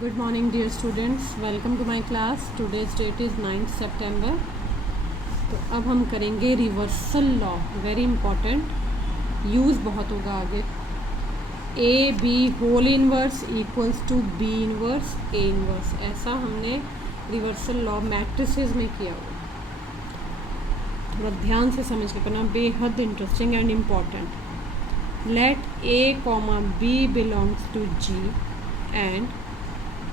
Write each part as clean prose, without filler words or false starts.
Good morning dear students, welcome to my class. Today's date is 9th September. तो अब हम करेंगे reversal law, very important, use बहुत होगा आगे. A B whole inverse equals to B inverse A inverse, ऐसा हमने reversal law matrices में किया हुआ. थोड़ा ध्यान से समझ के करना, बेहद interesting and important. Let A comma B belongs to G and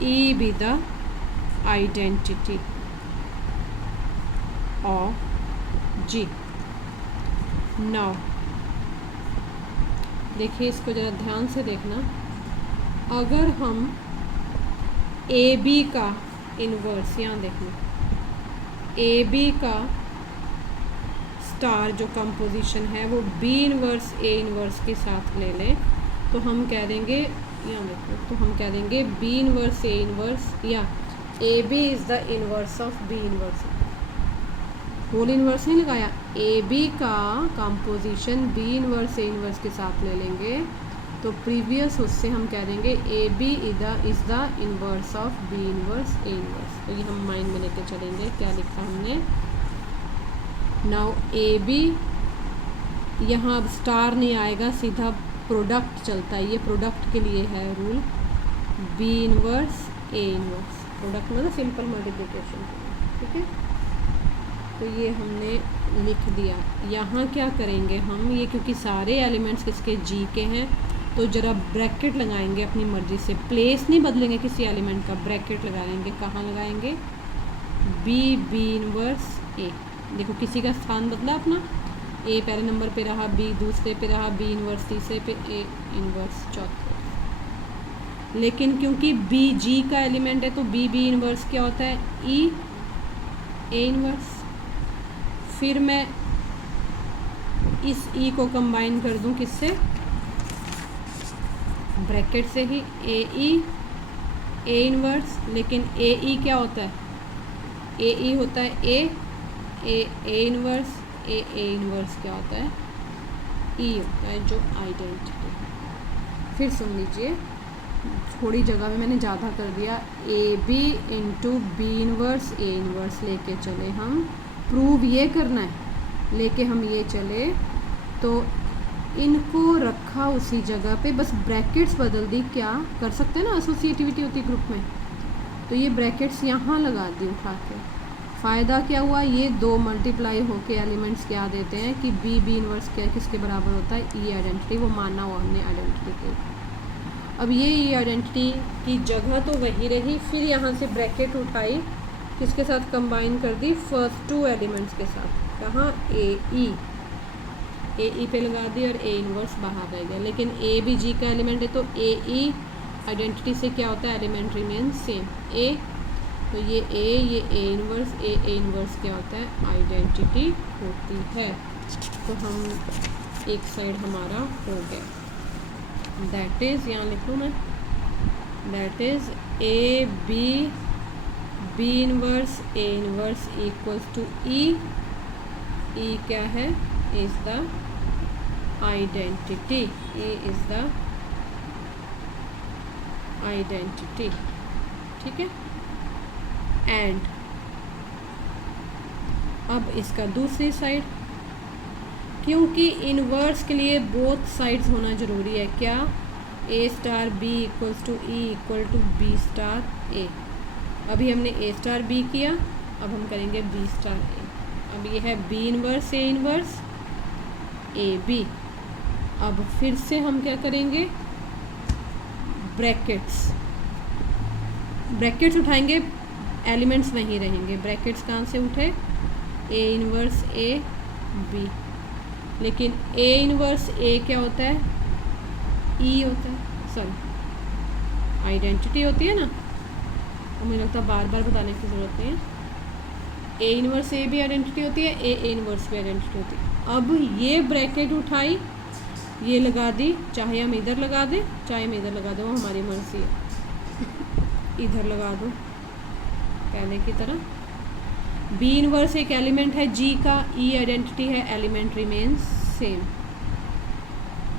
E be the identity of G. Now देखिए, इसको ज़रा ध्यान से देखना. अगर हम ए बी का इन्वर्स, यहाँ देखना, ए बी का स्टार जो कंपोजिशन है वो बी इन्वर्स ए इन्वर्स के साथ ले लें तो हम कह देंगे, यहाँ देखो, तो हम कह देंगे बी इनवर्स ए इनवर्स, या A B is the inverse of B inverse. Whole inverse नहीं लगाया, ए बी का composition B inverse A inverse के साथ ले लेंगे तो प्रीवियस उससे हम कह देंगे A B is the inverse of B inverse A inverse. तो ये हम माइंड में लेके चलेंगे. क्या लिखा हमने? नाउ ए बी, यहाँ अब स्टार नहीं आएगा, सीधा प्रोडक्ट चलता है. ये प्रोडक्ट के लिए है rule, B inverse A inverse. Product मतलब सिंपल मल्टीप्लिकेशन के लिए, ठीक है. तो ये हमने लिख दिया. यहाँ क्या करेंगे हम, ये क्योंकि सारे एलिमेंट्स किसके, जी के हैं, तो ज़रा ब्रैकेट लगाएंगे अपनी मर्ज़ी से. प्लेस नहीं बदलेंगे किसी एलिमेंट का, ब्रैकेट लगा लेंगे. कहाँ लगाएंगे? बी इनवर्स ए. देखो, किसी का स्थान बदला अपना, ए पहले नंबर पे रहा, बी दूसरे पे रहा, बी इनवर्स तीसरे पे, ए इनवर्स चौथे. लेकिन क्योंकि बी जी का एलिमेंट है तो बी इनवर्स क्या होता है? ई ए इनवर्स. फिर मैं इस ई को कंबाइन कर दूं किससे? ब्रैकेट से ही, ए इनवर्स. लेकिन ए ई क्या होता है? ए ई होता है ए इनवर्स. ए इनवर्स क्या होता है? ई होता है, जो आइडेंटिटी. फिर सुन लीजिए, थोड़ी जगह में मैंने ज़्यादा कर दिया. A B into B inverse A inverse लेके चले हम. प्रूव ये करना है, लेके हम ये चले तो इनको रखा उसी जगह पे, बस ब्रैकेट्स बदल दी. क्या कर सकते हैं ना, एसोसिएटिविटी होती है ग्रुप में, तो ये ब्रैकेट्स यहाँ लगा दी उठा के. फ़ायदा क्या हुआ? ये दो मल्टीप्लाई होके एलिमेंट्स क्या देते हैं कि बी इनवर्स क्या किसके बराबर होता है? ई आइडेंटिटी. वो माना हुआ हमने आइडेंटिटी के. अब ये ई आइडेंटिटी की जगह तो वही रही, फिर यहाँ से ब्रैकेट उठाई, किसके साथ कंबाइन कर दी? फर्स्ट टू एलिमेंट्स के साथ. कहाँ? ए ई पे लगा दी और ए इनवर्स बाहर रह गया. लेकिन ए भी जी का एलिमेंट है तो ए ई आइडेंटिटी से क्या होता है? Element remain same. ए, तो ये ए इनवर्स क्या होता है? आइडेंटिटी होती है. तो हम एक साइड हमारा हो गया. दैट इज़, यहाँ लिख लूँ मैं, that is A B inverse A inverse equals to E क्या है? Is the identity. A is the identity, ठीक है. एंड अब इसका दूसरी साइड, क्योंकि इनवर्स के लिए बोथ साइड्स होना ज़रूरी है. क्या? A star B equals to E equal to B star A. अभी हमने ए स्टार बी किया, अब हम करेंगे बी स्टार ए. अब ये है B inverse A inverse A B. अब फिर से हम क्या करेंगे? ब्रैकेट्स उठाएंगे, एलिमेंट्स नहीं रहेंगे. ब्रैकेट्स कहाँ से उठे? A inverse A B. लेकिन ए इनवर्स ए क्या होता है? ई होता है, सॉरी आइडेंटिटी होती है ना. और मुझे लगता है बार बार बताने की ज़रूरत नहीं है. ए इनवर्स ए भी आइडेंटिटी होती है, ए इनवर्स भी आइडेंटिटी होती है. अब ये ब्रैकेट उठाई, ये लगा दी, चाहे हम इधर लगा दें चाहे हम इधर लगा दें, वो हमारी मर्जी है. इधर लगा दो पहले की तरह. बी इनवर्स एक एलिमेंट है जी का, ई आइडेंटिटी है, एलिमेंट रिमेन्स सेम.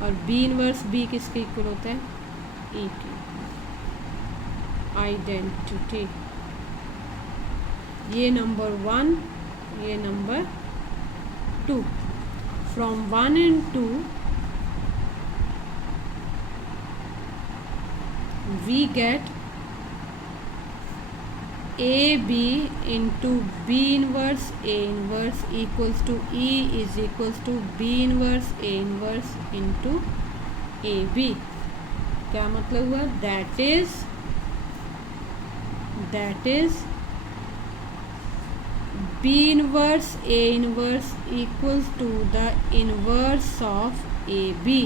और बी इनवर्स बी किसके इक्वल होता है? ई की. आइडेंटिटी। ये नंबर 1, ये number 2। From 1 and 2 we get AB into B inverse A inverse equals to E is equals to B inverse A inverse into AB। क्या मतलब हुआ? That is B inverse A inverse equals to the inverse of AB।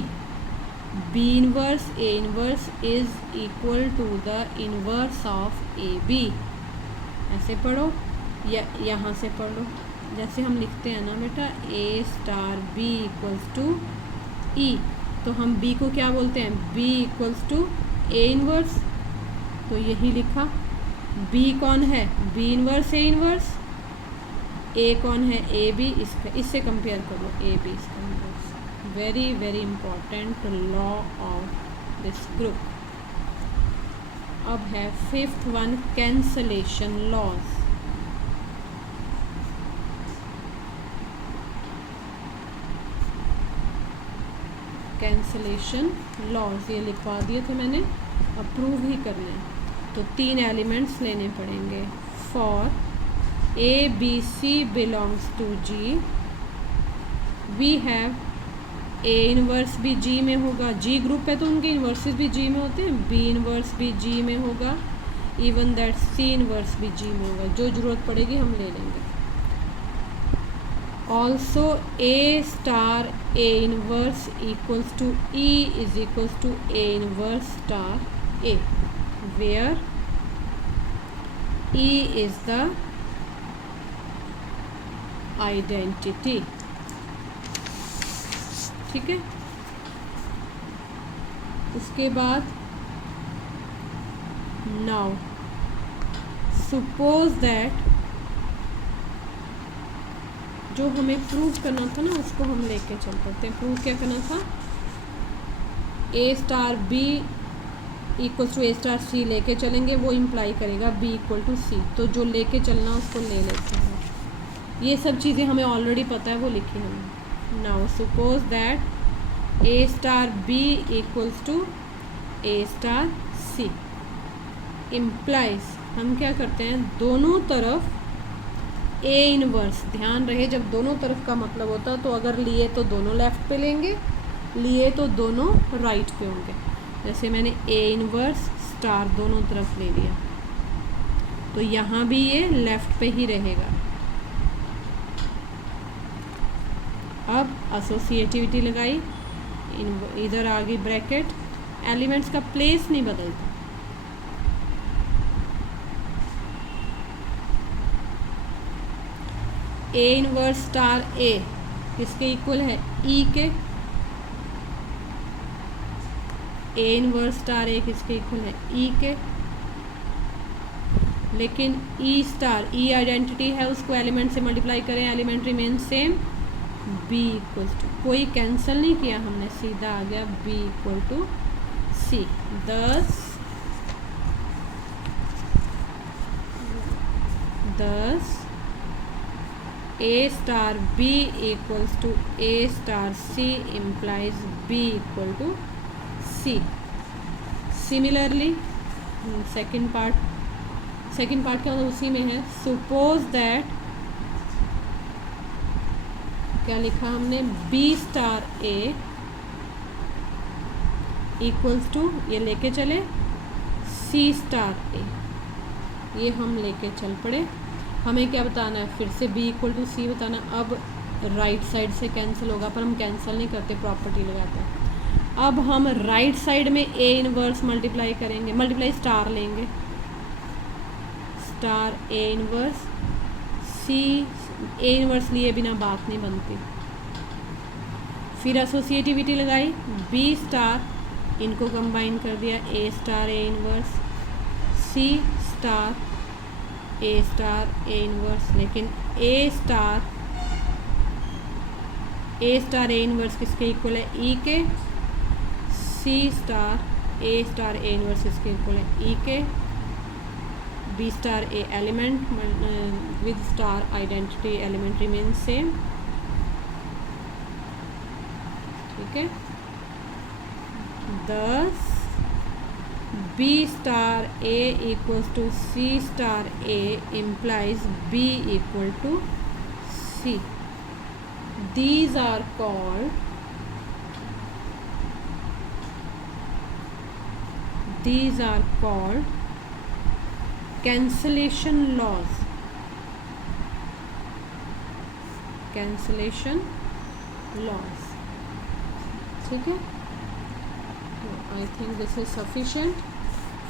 B inverse A inverse is equal to the inverse of AB। ऐसे पढ़ो या यहाँ से पढ़ लो, जैसे हम लिखते हैं ना बेटा A star B equals to E, तो हम B को क्या बोलते हैं? B equals to A inverse. तो यही लिखा। B कौन है? B inverse A inverse. A कौन है? A B। इससे कंपेयर कर लो, A B इसका inverse. Very very important law of this group. अब है 5th one, cancellation laws. Cancellation laws ये लिखवा दिए थे मैंने, अब प्रूव ही करना है। तो 3 एलिमेंट्स लेने पड़ेंगे। For A B C belongs to G we have A inverse भी G में होगा। G ग्रुप है तो उनके इन्वर्सेस भी G में होते हैं। B इनवर्स भी G में होगा। इवन दैट C इनवर्स भी G में होगा। जो ज़रूरत पड़ेगी हम ले लेंगे। Also A star A inverse equals to E is equals to A inverse star A, where E is the identity. ठीक है। उसके बाद नाउ सपोज दैट जो हमें प्रूव करना था ना उसको हम लेके चल पड़ते हैं। प्रूव क्या करना था? A star B equals to A star C लेके चलेंगे, वो इम्प्लाई करेगा B इक्वल टू C। तो जो लेके चलना उसको ले लेते हैं। ये सब चीज़ें हमें ऑलरेडी पता है, वो लिखी हमने। Now suppose that A star B equals to A star C implies, हम क्या करते हैं दोनों तरफ A इनवर्स। ध्यान रहे जब दोनों तरफ का मतलब होता है तो अगर लिए तो दोनों लेफ़्ट पे लेंगे, लिए तो दोनों राइट पे होंगे। जैसे मैंने A इनवर्स स्टार दोनों तरफ ले लिया तो यहाँ भी ये लेफ़्ट पे ही रहेगा। अब एसोसिएटिविटी लगाई, इधर आ गई ब्रैकेट, एलिमेंट्स का प्लेस नहीं बदलता। A इनवर्स स्टार A किसके इक्वल है? E के। A इनवर्स स्टार A किसके इक्वल है? E के। लेकिन E स्टार E आइडेंटिटी है, उसको एलिमेंट से मल्टीप्लाई करें, element remain same. B equal to, कोई कैंसिल नहीं किया हमने, सीधा आ गया B equal to C। Thus A star B equals to A star C implies B equal to C। Similarly second part क्या होता है उसी में है। सपोज दैट क्या लिखा हमने? B star A equals to, ये लेके चले C स्टार A, ये हम लेके चल पड़े। हमें क्या बताना है? फिर से B इक्वल टू C बताना। अब राइट साइड से कैंसिल होगा, पर हम कैंसिल नहीं करते, प्रॉपर्टी लगाते हैं। अब हम राइट साइड में A इनवर्स मल्टीप्लाई करेंगे, मल्टीप्लाई स्टार लेंगे, star A inverse C। A inverse लिए बिना बात नहीं बनती। फिर एसोसिएटिविटी लगाई, B स्टार इनको कंबाइन कर दिया, A star A inverse, C star A inverse. लेकिन A स्टार A इनवर्स किसके इक्वल है? E के। C स्टार A इनवर्स किसके इक्वल है? E के। B star A element with star identity element remains same. ठीक है, thus B star A equals to C star A implies B equal to C. These are called cancellation laws. Cancellation laws. ठीक है, तो I think this is sufficient.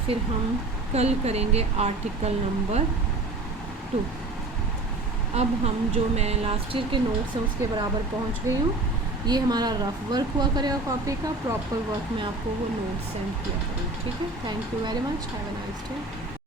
फिर हम कल करेंगे article number 2. अब हम जो मैं लास्ट ईयर के नोट्स हैं उसके बराबर पहुंच गई हूँ. ये हमारा रफ वर्क हुआ करेगा कॉपी का. प्रॉपर वर्क मैं आपको वो नोट्स सेंड किया करूँ. ठीक है, thank you very much. Have a nice day.